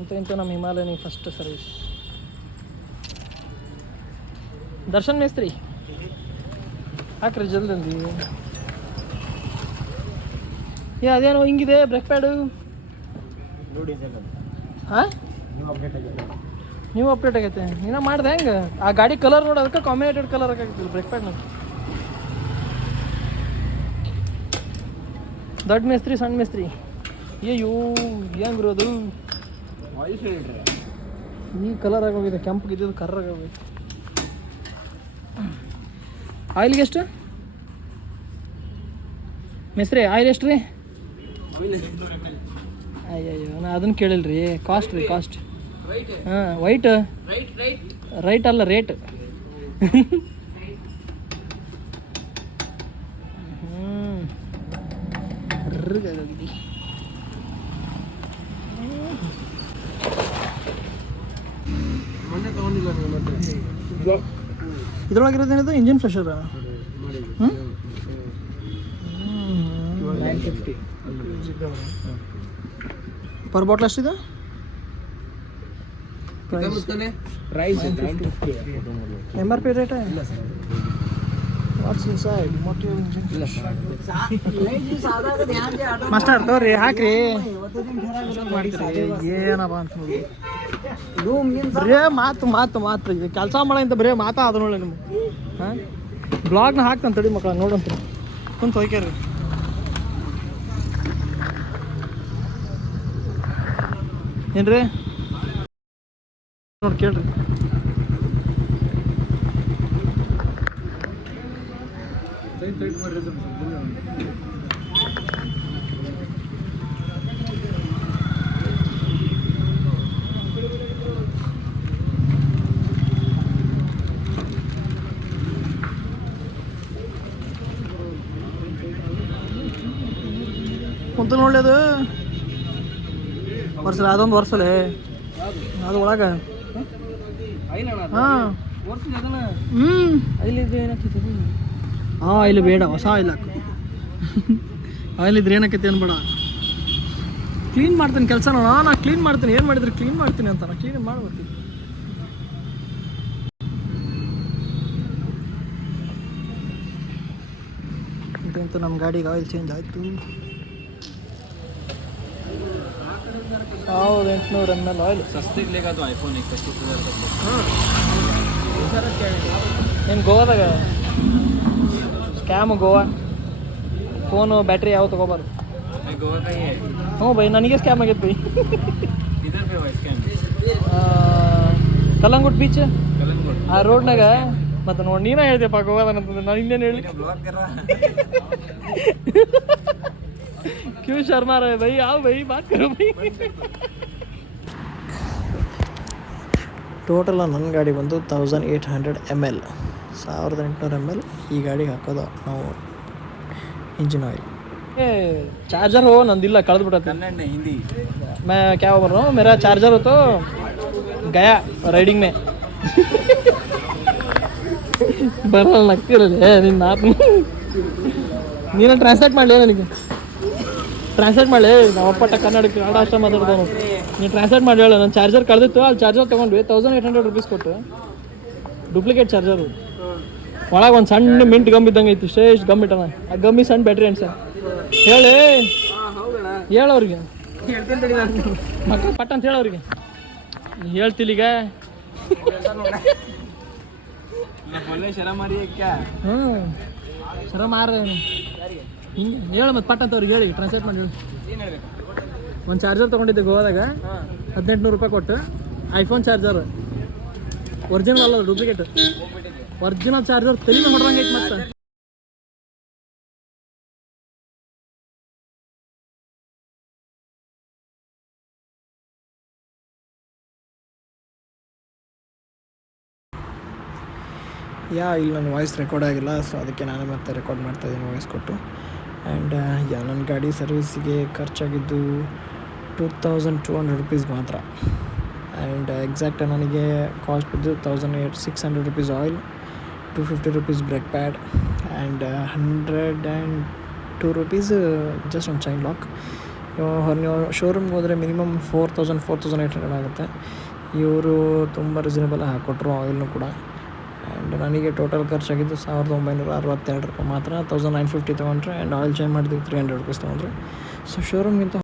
ಇಂಥ ನಮ್ಮ ಹಿಮಾಲಯನಿಗೆ first service. Darshan ಮೇಸ್ತ್ರಿ ಹಾಕ್ರಿ ಜಲ್ದಿ. ಅದೇನೋ ಹಿಂಗಿದೆ ಬ್ರೇಕ್ ಪ್ಯಾಡು. ಹಾಂ ನೀವು ಅಪ್ಡೇಟ್ ಆಗೈತೆ ನೀನು ಮಾಡಿದೆ ಹೆಂಗೆ? ಆ ಗಾಡಿ ಕಲರ್ ನೋಡಿ, ಅದಕ್ಕೆ ಕಾಂಬಿನೇಟೆಡ್ ಕಲರ್ ಹಾಕಿತ್ತು ಬ್ರೇಕ್ ಪ್ಯಾಡ್ ನೋಡಿ. ದೊಡ್ಡ ಮೇಸ್ತ್ರಿ ಸಣ್ಣ ಮೇಸ್ತ್ರಿ ಅಯ್ಯೋ ಹೆಂಗಿರೋದು ಈ ಕಲರ್ ಆಗೋಗಿದೆ, ಕೆಂಪು ಇದ್ದಿದ್ದು ಕರ್ರಾಗ ಆಗೋಗಿದೆ. ಆಯಿಲ್ಗೆ ಎಷ್ಟು ಮೇಸ್ತ್ರಿ? ಆಯಿಲ್ ಎಷ್ಟು ರೀ? ಅಯ್ಯಯ್ಯೋ ನಾ ಅದನ್ನು ಕೇಳಿಲ್ಲ ರೀ. ಕಾಸ್ಟ್ ರೀ ಕಾಸ್ಟ್. ಹಾಂ ವೈಟ್ ರೈಟ್ ಅಲ್ಲ ರೇಟ್. ಇದ್ರೊಳಗಿರೋದೇನಿದು ಇಂಜಿನ್ ಫ್ರೆಶರ್. ಪರ್ ಬಾಟ್ಲ್ ಎಷ್ಟಿದೆ M R P rate? What's inside master ತೋರಿ ಹಾಕ್ರಿ. ಏನಪ್ಪ ಅಂತ ನೋಡಿ ಬರೇ ಮಾತು ಈಗ ಕೆಲಸ ಮಾಡೋಂತ ಬರೇ ಮಾತಾ ಅದು ನೋಡಿ ನಿಮ್ಗೆ. ಹಾಂ ಬ್ಲಾಗ್ನ ಹಾಕ್ತಾನೆ ತಡಿ ಮಕ್ಕಳ ನೋಡಂತ ಕುಂತ ಹೋಗ್ಯಾರಿ. ಏನ್ರಿ ನೋಡಿ ಕೇಳ್ರಿ. ಕುಂತ ನೋಡ್ಲಿ ಅದು ವರ್ಷ ಅದೊಂದು ವರ್ಷಲೇ ಅದು ಒಳಗೆ. ಹಾಂ ಆಯಿಲ್ ಏನಾಕೈತಿ? ಹಾಂ ಆಯಿಲ್ ಬೇಡ, ಹೊಸ ಆಯಿಲ್ ಹಾಕು. ಆಯಿಲ್ ಇದ್ರೆ ಏನಾಕೈತಿ ಅನ್ಬೇಡ. ಕ್ಲೀನ್ ಮಾಡ್ತೀನಿ ಕೆಲಸ ನಾ ಕ್ಲೀನ್ ಮಾಡ್ತೀನಿ. ಏನು ಮಾಡಿದ್ರೆ ಕ್ಲೀನ್ ಮಾಡ್ತೀನಿ ಅಂತ ನಾ ಕ್ಲೀನ್ ಮಾಡ್ಬೇಕು. ಇಂತ ನಮ್ಮ ಗಾಡಿಗೆ ಆಯಿಲ್ ಚೇಂಜ್ ಆಯಿತು. 1800 ml ಆಯಿಲ್. ಸಸ್ತಿಗೆ ಲೇಗಾದು ಐಫೋನ್ 25,000 ತನಕ. ಏನು ಗೋವಾದಾಗ ಸ್ಕ್ಯಾಮ್? ಗೋವಾ ಫೋನು ಬ್ಯಾಟ್ರಿ ಯಾವ ತೊಗೋಬಾರ್ದು. ಹ್ಞೂ ಬೈ ನನಗೆ ಸ್ಕ್ಯಾಮ್ ಆಗೈತೆ ಬೈ. ಕಲ್ಲಂಗುಟ್ ಬೀಚ್ ಆ ರೋಡ್ನಾಗ ಮತ್ತೆ ನೋಡಿ ನೀನೇ ಹೇಳ್ದೆಪ್ಪ ಗೋವಾದನಂತಂದ್ರೆ ನಾನು ಇನ್ನೇನು ಹೇಳಿ. क्यों शर्मा रहे भाई? आओ भाई बात करो भाई. ಟೋಟಲ್ ನನ್ನ ಗಾಡಿ ಬಂದು 1800 ml 1800 ml ಈ ಗಾಡಿಗೆ ಹಾಕೋದು ನಾವು ಇಂಜಿನ್ ಆಯಿಲ್. चार्जर हो ನಂದಿಲ್ಲ ಕಳೆದ್ಬಿಟ್ಟೆ. हिंदी मैं क्या बोल रहा हूँ, मेरा चार्जर हो तो गया राइडिंग में. ಬರಲ್ಲ ನಗ್ತಿರಲ್ಲ ನಿನ್ನ ಮಾತು. ನೀನು ಟ್ರಾನ್ಸ್ಲೇಟ್ ಮಾಡಲಿ ನನಗೆ. ಟ್ರಾನ್ಸ್ಲೇಟ್ ಮಾಡಲಿ. ನಾವಪ್ಪ ಕನ್ನಡಕ್ಕೆ ಅಷ್ಟ ಮಾತಾಡ್ದವನು. ನೀನು ಟ್ರಾನ್ಸ್ಲೇಟ್ ಮಾಡಿ ಹೇಳು. ನನ್ನ ಚಾರ್ಜರ್ ಕಳೆದಿತ್ತು, ಅಲ್ಲಿ ಚಾರ್ಜರ್ ತೊಗೊಂಡ್ವಿ 1800 rupees ಕೊಟ್ಟು. Duplicate charger. ಒಳಗೆ ಒಂದು ಸಣ್ಣ ಮಿಂಟ್ ಗಮ್ ಇದ್ದಂಗೆ ಐತಿ. ಇಷ್ಟು ಗಮ್ ಇಟ್ಟಣ. ಆ ಗಮ್ಮಿ ಸಣ್ಣ ಬ್ಯಾಟ್ರಿ ಅನ್ಸ. ಹೇಳಿ ಹೇಳವ್ರಿಗೆ ಮಕ್ಕಳು ಪಟ್ಟ ಅಂತ ಹೇಳವ್ರಿಗೆ. ಹೇಳ್ತಿಲ್ಲ ಈಗ. ಹ್ಞೂ ಶರ ಮಾರ ಹಿಂಗೆ ಹೇಳು ಮತ್ತೆ ಪಟ್ಟ ಅಂತ ಅವ್ರಿಗೆ ಹೇಳಿ ಟ್ರಾನ್ಸ್ಲೇಟ್ ಮಾಡಿ ಹೇಳಿ. ಒಂದು ಚಾರ್ಜರ್ ತೊಗೊಂಡಿದ್ದೆ ಗೋವಾದಾಗ 1800 ರೂಪಾಯಿ ಕೊಟ್ಟು. ಐಫೋನ್ ಚಾರ್ಜರ್ ಒರಿಜಿನಲ್ ಅಲ್ಲ, ಡೂಪ್ಲಿಕೇಟ್. ಒರಿಜಿನಲ್ ಚಾರ್ಜರ್ ತಲೆನೇ ಹೊಡ್ದಂಗೆ ಐತೆ. ಮತ್ತೆ ಇಲ್ಲಿ ನನ್ನ ವಾಯ್ಸ್ ರೆಕಾರ್ಡ್ ಆಗಿಲ್ಲ, ಸೊ ಅದಕ್ಕೆ ನಾನು ಮತ್ತೆ ರೆಕಾರ್ಡ್ ಮಾಡ್ತಾಯಿದ್ದೀನಿ ವಾಯ್ಸ್ ಕೊಟ್ಟು. ಆ್ಯಂಡ್ ನನ್ನ ಗಾಡಿ ಸರ್ವಿಸಿಗೆ ಖರ್ಚಾಗಿದ್ದು 2200 rupees ಮಾತ್ರ. ಆ್ಯಂಡ್ ಎಕ್ಸಾಕ್ಟ್ ನನಗೆ ಕಾಸ್ಟ್ ಬಿದ್ದು 1600 rupees oil, 250 rupees break pad, and 102 rupees just ಒಂದು ಚೈನ್ ಲಾಕ್. ನೀವು ಶೋರೂಮ್ಗೆ ಹೋದರೆ ಮಿನಿಮಮ್ 4,800 ಆಗುತ್ತೆ. ಇವರು ತುಂಬ ರೀಸನೇಬಲ್ ಹಾಕ್ಕೊಟ್ರು ಆಯಿಲ್ನು ಕೂಡ. ಆ್ಯಂಡ್ ನನಗೆ ಟೋಟಲ್ ಖರ್ಚಾಗಿದ್ದು 1,962 ರೂಪಾಯಿ ಮಾತ್ರ. 1,950 ತೊಗೊಂಡ್ರೆ ಆ್ಯಂಡ್ ಆಯಿಲ್ ಚೇಂಜ್ ಮಾಡಿದ್ವಿ 300 ರೂಪೀಸ್ ತೊಗೊಂಡ್ರೆ. ಸೊ ಶೋರೂಮ್ಗಿಂತ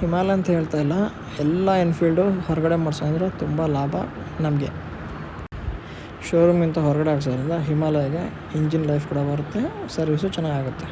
ಹಿಮಾಲಯ ಅಂತ ಹೇಳ್ತಾ ಇಲ್ಲ, ಎಲ್ಲ ಎನ್ಫೀಲ್ಡು ಹೊರಗಡೆ ಮಾಡ್ಸೋಂದ್ರೆ ತುಂಬ ಲಾಭ ನಮಗೆ. ಶೋರೂಮ್ಗಿಂತ ಹೊರಗಡೆ ಹಾಕ್ಸೋದ್ರಿಂದ ಹಿಮಾಲಯಗೆ ಇಂಜಿನ್ ಲೈಫ್ ಕೂಡ ಬರುತ್ತೆ, ಸರ್ವಿಸು ಚೆನ್ನಾಗಾಗುತ್ತೆ.